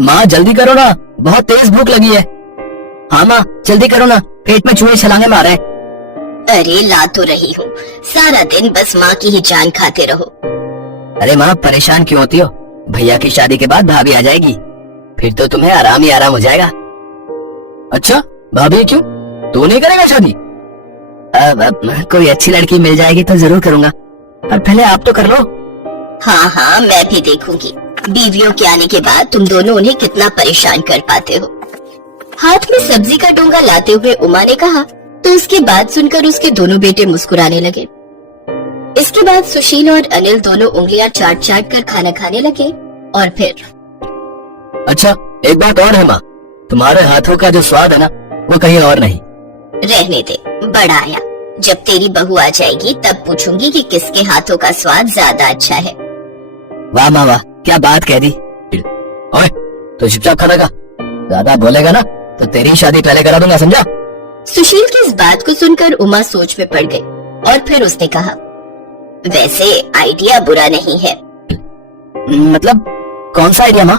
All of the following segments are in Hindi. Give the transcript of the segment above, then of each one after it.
माँ जल्दी करो ना, बहुत तेज भूख लगी है। हाँ माँ जल्दी करो ना, पेट में चूहे छलांगे मारे हैं। अरे ला तो रही हूँ, सारा दिन बस माँ की ही जान खाते रहो। अरे माँ परेशान क्यों होती हो? भैया की शादी के बाद भाभी आ जाएगी, फिर तो तुम्हें आराम ही आराम हो जाएगा। अच्छा भाभी क्यों, तू नहीं करेगा शादी? अब कोई अच्छी लड़की मिल जाएगी तो जरूर करूंगा, पर पहले आप तो कर लो। हाँ हाँ मैं भी देखूंगी, बीवियों के आने के बाद तुम दोनों उन्हें कितना परेशान कर पाते हो। हाथ में सब्जी का डोंगा लाते हुए उमा ने कहा, तो उसकी बात सुनकर उसके दोनों बेटे मुस्कुराने लगे। इसके बाद सुशील और अनिल दोनों उंगलियां चाट चाट कर खाना खाने लगे। और फिर अच्छा एक बात और है माँ, तुम्हारे हाथों का जो स्वाद है ना वो कहीं और नहीं। रहने दे, बड़ा आया, जब तेरी बहू आ जाएगी तब पूछूंगी कि किसके हाथों का स्वाद ज्यादा अच्छा है। वाह माँ वाह, क्या बात कह दी। ओए तो चुपचाप खाना खा, ज्यादा बोलेगा ना तो तेरी शादी पहले करा दूंगा, समझा? सुशील की इस बात को सुनकर उमा सोच में पड़ गई और फिर उसने कहा, वैसे आइडिया बुरा नहीं है। मतलब कौन सा आइडिया माँ?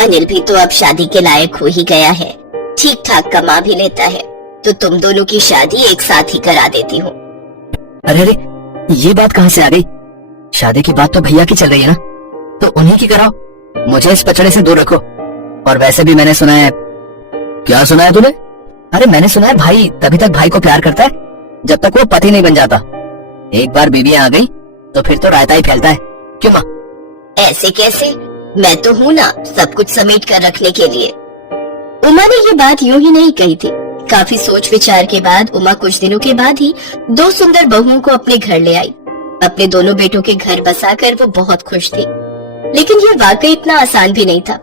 अनिल भी तो अब शादी के लायक हो ही गया है, ठीक ठाक कमा भी लेता है, तो तुम दोनों की शादी एक साथ ही करा देती हूँ। अरे अरे ये बात कहाँ से आ गई? शादी की बात तो भैया की चल रही है ना, तो उन्हीं की कराओ, मुझे इस पचड़े से दूर रखो। और वैसे भी मैंने सुना है। क्या सुना है तूने? अरे मैंने सुना है भाई तभी तक भाई को प्यार करता है जब तक वो पति नहीं बन जाता। एक बार बीवियां आ गई तो फिर तो रायता ही फैलता है। क्यों माँ? ऐसे कैसे, मैं तो हूँ ना सब कुछ समेट कर रखने के लिए। उमा ने ये बात यूं ही नहीं कही थी। काफी सोच विचार के बाद उमा कुछ दिनों के बाद ही दो सुंदर बहुओं को अपने घर ले आई। अपने दोनों बेटों के घर बसाकर वो बहुत खुश थी, लेकिन ये वाकई इतना आसान भी नहीं था।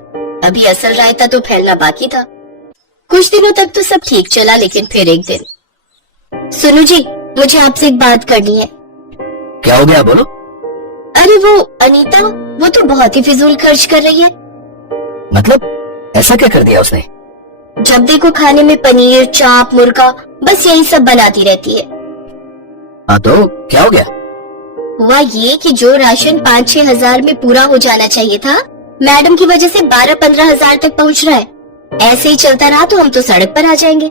अभी असल रायता तो फैलना बाकी था। कुछ दिनों तक तो सब ठीक चला, लेकिन फिर एक दिन, सुनो जी मुझे आपसे एक बात करनी है। क्या हो गया, बोलो। अरे वो अनीता, वो तो बहुत ही फिजूल खर्च कर रही है। मतलब ऐसा क्या कर दिया उसने? जब देखो खाने में पनीर, चाप, मुर्गा, बस यही सब बनाती रहती है। हाँ तो क्या हो गया? हुआ ये कि जो राशन 5-6 हजार में पूरा हो जाना चाहिए था, मैडम की वजह से 12-15 हजार तक पहुंच रहा है। ऐसे ही चलता रहा तो हम तो सड़क पर आ जाएंगे।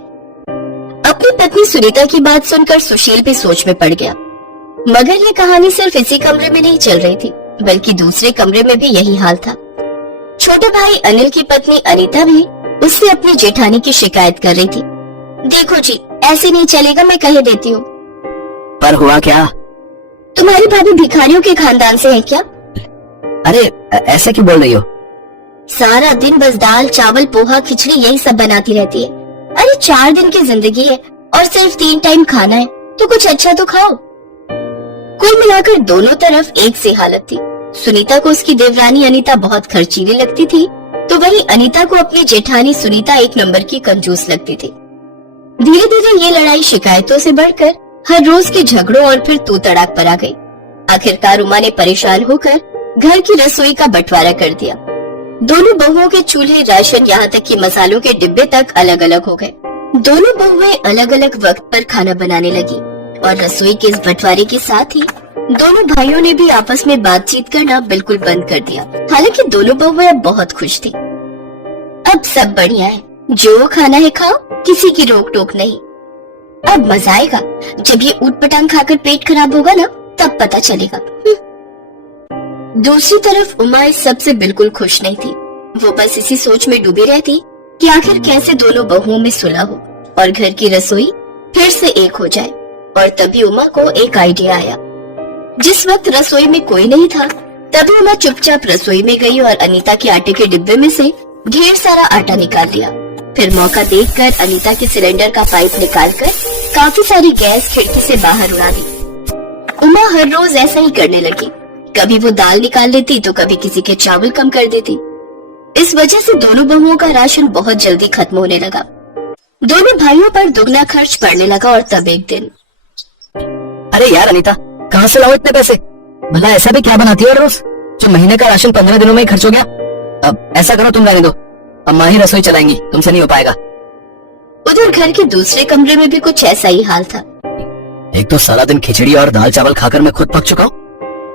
अपनी पत्नी सुनीता की बात सुनकर सुशील भी सोच में पड़ गया। मगर ये कहानी सिर्फ इसी कमरे में नहीं चल रही थी, बल्कि दूसरे कमरे में भी यही हाल था। छोटे भाई अनिल की पत्नी अनीता भी उससे अपनी जेठानी की शिकायत कर रही थी। देखो जी ऐसे नहीं चलेगा, मैं कह देती हूँ। पर हुआ क्या? तुम्हारी भाभी भिखारियों के खानदान से है क्या? अरे ऐसे क्यों बोल रही हो? सारा दिन बस दाल, चावल, पोहा, खिचड़ी यही सब बनाती रहती है। अरे 4 दिन की जिंदगी है और सिर्फ 3 टाइम खाना है, तो कुछ अच्छा तो खाओ। कुल मिलाकर दोनों तरफ एक सी हालत थी। सुनीता को उसकी देवरानी अनीता बहुत खर्चीली लगती थी, तो वहीं अनीता को अपनी जेठानी सुनीता एक नंबर की कंजूस लगती थी। धीरे धीरे ये लड़ाई शिकायतों से बढ़कर हर रोज के झगड़ों और फिर तू तड़ाक पर आ गई। आखिरकार उमा ने परेशान होकर घर की रसोई का बंटवारा कर दिया। दोनों बहुओं के चूल्हे, राशन, यहाँ तक कि मसालों के डिब्बे तक अलग अलग हो गए। दोनों बहुएं अलग अलग वक्त पर खाना बनाने लगी और रसोई के इस बंटवारे के साथ ही दोनों भाइयों ने भी आपस में बातचीत करना बिल्कुल बंद कर दिया। हालांकि दोनों बहुएं अब बहुत खुश थी। अब सब बढ़िया है, जो खाना है खाओ, किसी की रोक टोक नहीं। अब मजा आएगा, जब ये ऊटपटांग खाकर पेट खराब होगा ना तब पता चलेगा। दूसरी तरफ उमा इस सबसे बिल्कुल खुश नहीं थी। वो बस इसी सोच में डूबी रहती कि आखिर कैसे दोनों बहुओं में सुलह हो और घर की रसोई फिर से एक हो जाए। और तभी उमा को एक आइडिया आया। जिस वक्त रसोई में कोई नहीं था, तभी उमा चुपचाप रसोई में गई और अनीता के आटे के डिब्बे में से ढेर सारा आटा निकाल लिया। फिर मौका देखकर अनीता के सिलेंडर का पाइप निकालकर काफी सारी गैस खिड़की से बाहर उड़ा दी। उमा हर रोज ऐसा ही करने लगी। कभी वो दाल निकाल लेती तो कभी किसी के चावल कम कर देती। इस वजह से दोनों बहुओं का राशन बहुत जल्दी खत्म होने लगा। दोनों भाइयों पर दुगना खर्च पड़ने लगा। और तब एक दिन, अरे यार अनीता, कहाँ से लाओ इतने पैसे? भला ऐसा भी क्या बनाती है रोज जो महीने का राशन 15 दिनों में ही खर्च हो गया? अब ऐसा करो, तुम रहने दो, अब माँ ही रसोई चलाएंगी, तुमसे नहीं हो पाएगा। उधर घर के दूसरे कमरे में भी कुछ ऐसा ही हाल था। एक तो सारा दिन खिचड़ी और दाल चावल खाकर मैं खुद पक चुका हूँ,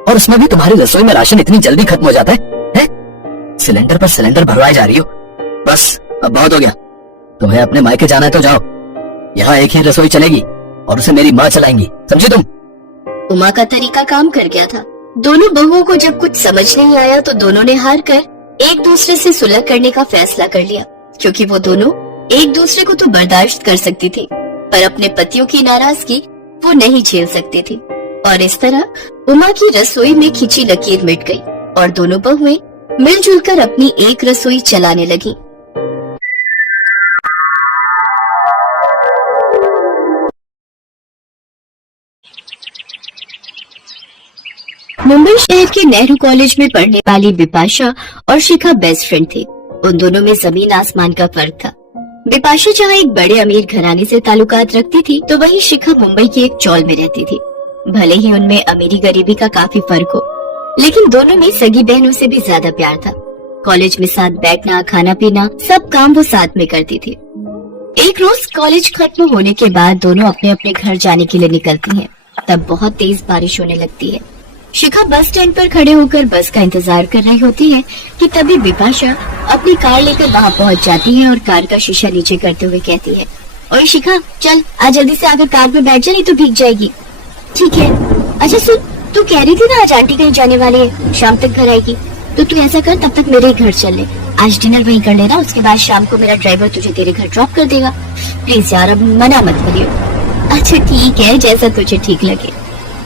और उसमें भी तुम्हारी रसोई में राशन इतनी जल्दी खत्म हो जाता है? सिलेंडर पर सिलेंडर भरवाए जा रही हो। बस अब बहुत हो गया। तुम्हें अपने मायके जाना है तो जाओ। यहाँ एक ही रसोई चलेगी और उसे मेरी माँ चलाएंगी, समझी तुम? उमा का तरीका काम कर गया था। दोनों बहुओं को जब कुछ समझ नहीं आया तो दोनों ने हार कर एक दूसरे से सुलह करने का फैसला कर लिया, क्योंकि वो दोनों एक दूसरे को तो बर्दाश्त कर सकती थी पर अपने पतियों की नाराजगी वो नहीं झेल सकती थी। और इस तरह उमा की रसोई में खिंची लकीर मिट गई और दोनों बहुएं मिलजुल कर अपनी एक रसोई चलाने लगी। मुंबई शहर के नेहरू कॉलेज में पढ़ने वाली बिपाशा और शिखा बेस्ट फ्रेंड थी। उन दोनों में जमीन आसमान का फर्क था। बिपाशा जहाँ एक बड़े अमीर घराने से ताल्लुकात रखती थी तो वहीं शिखा मुंबई की एक चौल में रहती थी। भले ही उनमें अमीरी गरीबी का काफी फर्क हो, लेकिन दोनों में सगी बहनों से भी ज्यादा प्यार था। कॉलेज में साथ बैठना, खाना पीना, सब काम वो साथ में करती थी। एक रोज कॉलेज खत्म होने के बाद दोनों अपने अपने घर जाने के लिए निकलती हैं। तब बहुत तेज बारिश होने लगती है। शिखा बस स्टैंड पर खड़े होकर बस का इंतजार कर रही होती है कि तभी बिपाशा अपनी कार लेकर वहाँ पहुँच जाती है और कार का शीशा नीचे करते हुए कहती है, ओए शिखा, चल आज जल्दी से आकर कार में बैठ जा, नहीं तो भीग जाएगी। ठीक है। अच्छा सुन, तू कह रही थी ना आज आंटी कहीं जाने वाली है, शाम तक घर आएगी, तो तू ऐसा कर, तब तक मेरे घर चल ले। आज डिनर वहीं कर लेना, उसके बाद शाम को मेरा ड्राइवर तुझे तेरे घर ड्रॉप कर देगा। प्लीज यार, अब मना मत करियो। अच्छा ठीक है, जैसा तुझे ठीक लगे।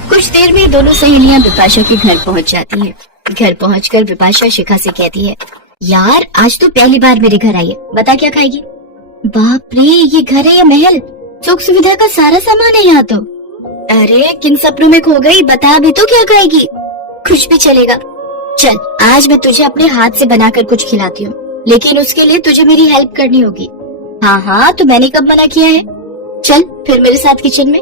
कुछ देर में दोनों सहेलियां बिपाशा के घर पहुंच जाती हैं। घर पहुंचकर बिपाशा शिखा से कहती है, यार आज तो पहली बार मेरे घर आई है, बता क्या खाएगी? बाप रे, ये घर है या महल? सुख सुविधा का सारा सामान है यहाँ तो। अरे किन सपनों में खो गई, बता भी तो क्या खाएगी? कुछ भी चलेगा। चल आज मैं तुझे अपने हाथ से बनाकर कुछ खिलाती हूँ, लेकिन उसके लिए तुझे मेरी हेल्प करनी होगी। हाँ हाँ, तो मैंने कब मना किया है? चल फिर मेरे साथ किचन में।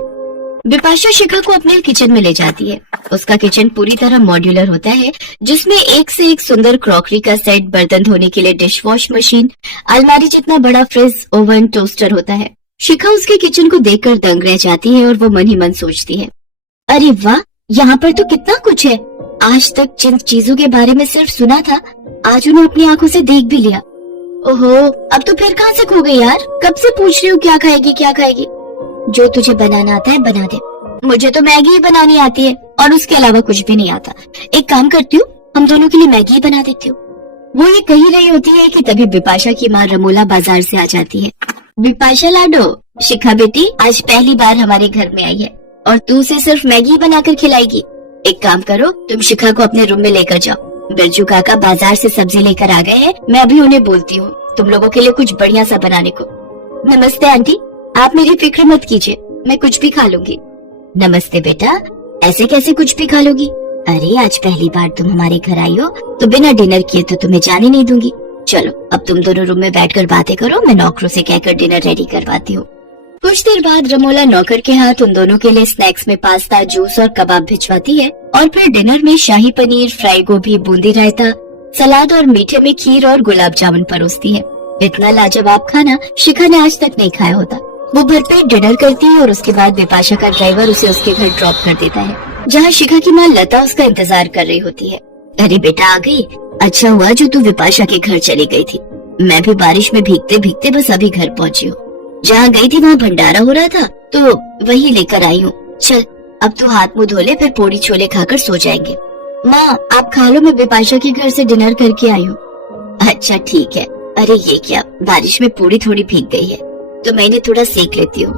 बिपाशा शिखा को अपने किचन में ले जाती है। उसका किचन पूरी तरह मॉड्यूलर होता है, जिसमें एक से एक सुंदर क्रॉकरी का सेट, बर्तन धोने के लिए डिश वॉश मशीन, अलमारी जितना बड़ा फ्रिज, ओवन, टोस्टर होता है। शिखा उसके किचन को देखकर दंग रह जाती है और वो मन ही मन सोचती है, अरे वाह, यहाँ पर तो कितना कुछ है। आज तक जिन चीजों के बारे में सिर्फ सुना था, आज उन्हें अपनी आंखों से देख भी लिया। ओहो, अब तो फिर कहाँ से खो गई यार? कब से पूछ रही हूँ क्या खाएगी क्या खाएगी। जो तुझे बनाना आता है बना दे। मुझे तो मैगी ही बनानी आती है और उसके अलावा कुछ भी नहीं आता। एक काम करती हूँ, हम दोनों के लिए मैगी ही बना देती हूँ। वो ये कही रही होती है कि तभी बिपाशा की माँ रमोला बाजार से आ जाती है। बिपाशा लाडो, शिखा बेटी आज पहली बार हमारे घर में आई है और तू उसे सिर्फ मैगी बनाकर खिलाएगी। एक काम करो, तुम शिखा को अपने रूम में लेकर जाओ। बिरजू काका बाजार से सब्जी लेकर आ गए हैं, मैं अभी उन्हें बोलती हूँ तुम लोगों के लिए कुछ बढ़िया सा बनाने को। नमस्ते आंटी, आप मेरी फिक्र मत कीजिए, मैं कुछ भी खा लूंगी। नमस्ते बेटा, ऐसे कैसे कुछ भी खा लोगी? अरे आज पहली बार तुम हमारे घर आई हो तो बिना डिनर किए तो तुम्हें जाने नहीं दूंगी। चलो अब तुम दोनों रूम में बैठकर बातें करो, मैं नौकरों से कहकर डिनर रेडी करवाती हूँ। कुछ देर बाद रमोला नौकर के हाथ उन दोनों के लिए स्नैक्स में पास्ता, जूस और कबाब भिजवाती है और फिर डिनर में शाही पनीर, फ्राई गोभी, बूंदी रायता, सलाद और मीठे में खीर और गुलाब जामुन परोसती है। इतना लाजवाब खाना शिखा ने आज तक नहीं खाया होता। वो भरपेट डिनर करती है और उसके बाद बिपाशा का ड्राइवर उसे उसके घर ड्रॉप कर देता है, जहाँ शिखा की माँ लता उसका इंतजार कर रही होती है। अरे बेटा आ गई, अच्छा हुआ जो तू बिपाशा के घर चली गई थी। मैं भी बारिश में भीगते भीगते बस अभी घर पहुँची हूँ। जहाँ गई थी वहाँ भंडारा हो रहा था तो वही लेकर आई हूँ। चल अब तू हाथ मुँह धो ले, फिर पूरी छोले खाकर सो जाएंगे। माँ आप खा लो, मैं बिपाशा के घर से डिनर करके आई हूँ। अच्छा ठीक है। अरे ये क्या, बारिश में पूरी थोड़ी भीग गई है तो मैं इन्हें थोड़ा सेक लेती हूँ।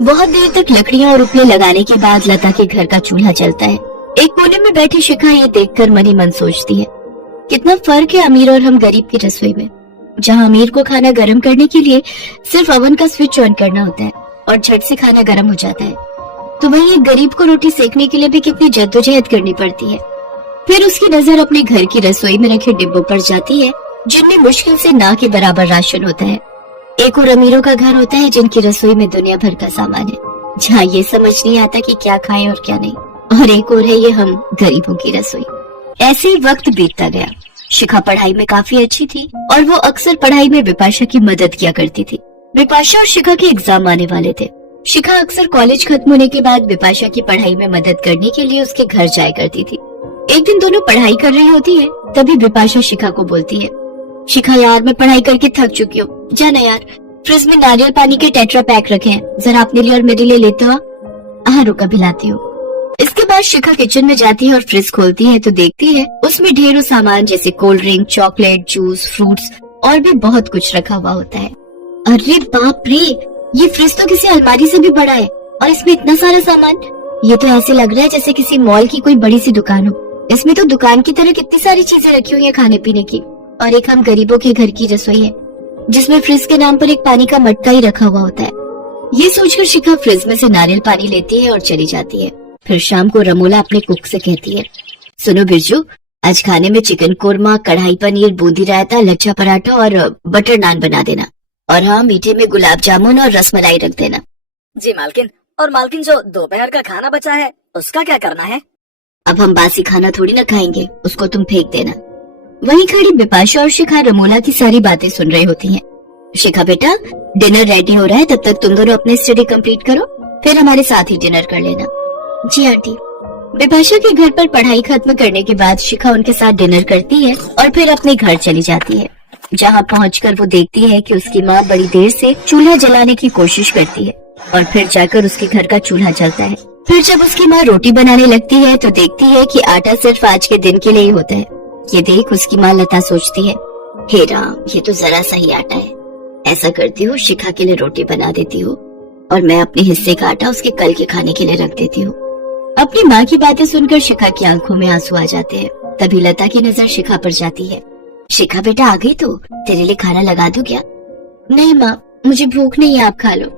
बहुत देर तक लकड़ियाँ और उपले लगाने के बाद लता के घर का चूल्हा जलता है। एक कोने में बैठी शिखा ये देखकर मन ही मन सोचती है, कितना फर्क है अमीर और हम गरीब की रसोई में। जहाँ अमीर को खाना गर्म करने के लिए सिर्फ ओवन का स्विच ऑन करना होता है और झट से खाना गर्म हो जाता है, तो वहीं एक गरीब को रोटी सेकने के लिए भी कितनी जद्दोजहद करनी पड़ती है। फिर उसकी नजर अपने घर की रसोई में रखे डिब्बों पर जाती है, जिनमें मुश्किल से ना के बराबर राशन होता है। एक और अमीरों का घर होता है जिनकी रसोई में दुनिया भर का सामान है, जहाँ ये समझ नहीं आता कि क्या खाएं और क्या नहीं। और एक और है ये हम गरीबों की रसोई। ऐसे ही वक्त बीतता गया। शिखा पढ़ाई में काफी अच्छी थी और वो अक्सर पढ़ाई में बिपाशा की मदद किया करती थी। बिपाशा और शिखा के एग्जाम आने वाले थे। शिखा अक्सर कॉलेज खत्म होने के बाद बिपाशा की पढ़ाई में मदद करने के लिए उसके घर जाया करती थी। एक दिन दोनों पढ़ाई कर रही होती है, तभी बिपाशा शिखा को बोलती है, शिखा यार मैं पढ़ाई करके थक चुकी हूँ, जाना यार फ्रिज में नारियल पानी के टेट्रा पैक रखे हैं, जरा अपने लिए और मेरे लिए लेते हो। हाँ रुका भी लाती हूँ। इसके बाद शिखा किचन में जाती है और फ्रिज खोलती है तो देखती है उसमें ढेरों सामान जैसे cold drink, chocolate, juice, fruits और भी बहुत कुछ रखा हुआ होता है। अरे बाप रे, ये फ्रिज तो किसी अलमारी से भी बड़ा है और इसमें इतना सारा सामान। ये तो ऐसे लग रहा है जैसे किसी मॉल की कोई बड़ी सी दुकान हो। इसमें तो दुकान की तरह कितनी सारी चीजें रखी हुई है खाने पीने की, और एक हम गरीबों के घर की रसोई है जिसमें फ्रिज के नाम पर एक पानी का मटका ही रखा हुआ होता है। ये सोचकर शिखा फ्रिज में से नारियल पानी लेती है और चली जाती है। फिर शाम को रमोला अपने कुक से कहती है, सुनो बिरजू, आज खाने में चिकन कोरमा, कढ़ाई पनीर, बूंदी रायता, लच्छा पराठा और बटर नान बना देना, और हाँ मीठे में गुलाब जामुन और रसमलाई रख देना। जी मालकिन। और मालकिन जो दोपहर का खाना बचा है उसका क्या करना है? अब हम बासी खाना थोड़ी ना खाएंगे, उसको तुम फेंक देना। वहीं खड़ी बिपाशा और शिखा रमोला की सारी बातें सुन रही होती हैं। शिखा बेटा, डिनर रेडी हो रहा है, तब तक तुम दोनों अपनी स्टडी कंप्लीट करो, फिर हमारे साथ ही डिनर कर लेना। जी आंटी। बिपाशा के घर पर पढ़ाई खत्म करने के बाद शिखा उनके साथ डिनर करती है और फिर अपने घर चली जाती है, जहाँ पहुंचकर वो देखती है कि उसकी माँ बड़ी देर से चूल्हा जलाने की कोशिश करती है और फिर जाकर उसके घर का चूल्हा जलता है। फिर जब उसकी माँ रोटी बनाने लगती है तो देखती है कि आटा सिर्फ आज के दिन के लिए ही होता है। ये देख उसकी माँ लता सोचती है, हे राम, ये तो जरा सा ही आटा है। ऐसा करती हूँ, शिखा के लिए रोटी बना देती हूँ और मैं अपने हिस्से का आटा उसके कल के खाने के लिए रख देती हूँ। अपनी माँ की बातें सुनकर शिखा की आंखों में आंसू आ जाते हैं। तभी लता की नजर शिखा पर जाती है। शिखा बेटा आ गई तो तेरे लिए खाना लगा दूं क्या? नहीं माँ, मुझे भूख नहीं है, आप खा लो।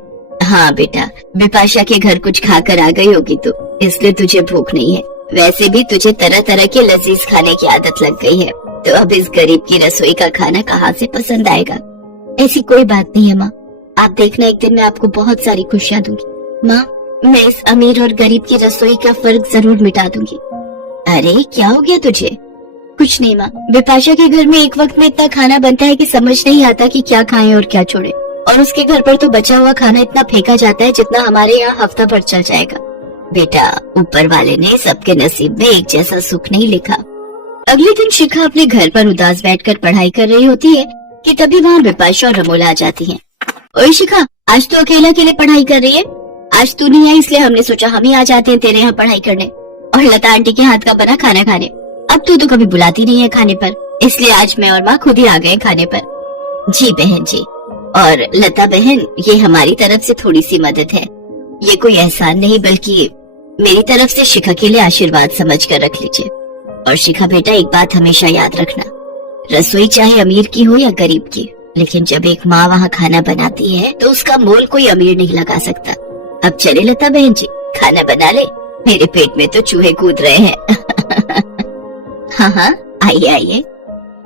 हाँ बेटा, बिपाशा के घर कुछ खाकर आ गई होगी तो इसलिए तुझे भूख नहीं है। वैसे भी तुझे तरह तरह के लजीज खाने की आदत लग गई है, तो अब इस गरीब की रसोई का खाना कहाँ से पसंद आएगा? ऐसी कोई बात नहीं है माँ, आप देखना एक दिन मैं आपको बहुत सारी खुशियाँ दूंगी। माँ, मैं इस अमीर और गरीब की रसोई का फर्क जरूर मिटा दूंगी। अरे क्या हो गया तुझे? कुछ नहीं माँ, बिपाशा के घर में एक वक्त में इतना खाना बनता है कि समझ नहीं आता कि क्या खाएं और क्या छोड़े, और उसके घर पर तो बचा हुआ खाना इतना फेंका जाता है जितना हमारे यहाँ हफ्ता भर चल जाएगा। बेटा, ऊपर वाले ने सबके नसीब में एक जैसा सुख नहीं लिखा। अगले दिन शिखा अपने घर पर उदास बैठकर पढ़ाई कर रही होती है कि तभी वहाँ बिपाशा और रमोला आ जाती हैं। ओए शिखा, आज तो अकेला पढ़ाई कर रही है? आज तू नहीं आई इसलिए हमने सोचा हम ही आ जाते हैं तेरे यहाँ पढ़ाई करने और लता आंटी के हाथ का बना खाना खाने। अब तू तो कभी बुलाती नहीं है खाने पर, इसलिए आज मैं और माँ खुद ही आ गए खाने पर। जी बहन जी। और लता बहन, ये हमारी तरफ से थोड़ी सी मदद है। ये कोई एहसान नहीं बल्कि मेरी तरफ से शिखा के लिए आशीर्वाद समझ कर रख लीजिए। और शिखा बेटा, एक बात हमेशा याद रखना, रसोई चाहे अमीर की हो या गरीब की, लेकिन जब एक माँ वहाँ खाना बनाती है तो उसका मोल कोई अमीर नहीं लगा सकता। अब चले लता बहन जी, खाना बना ले, मेरे पेट में तो चूहे कूद रहे हैं। हाँ हाँ, आइए आइए।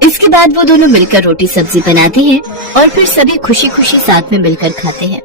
इसके बाद वो दोनों मिलकर रोटी सब्जी बनाती हैं और फिर सभी खुशी खुशी साथ में मिलकर खाते हैं।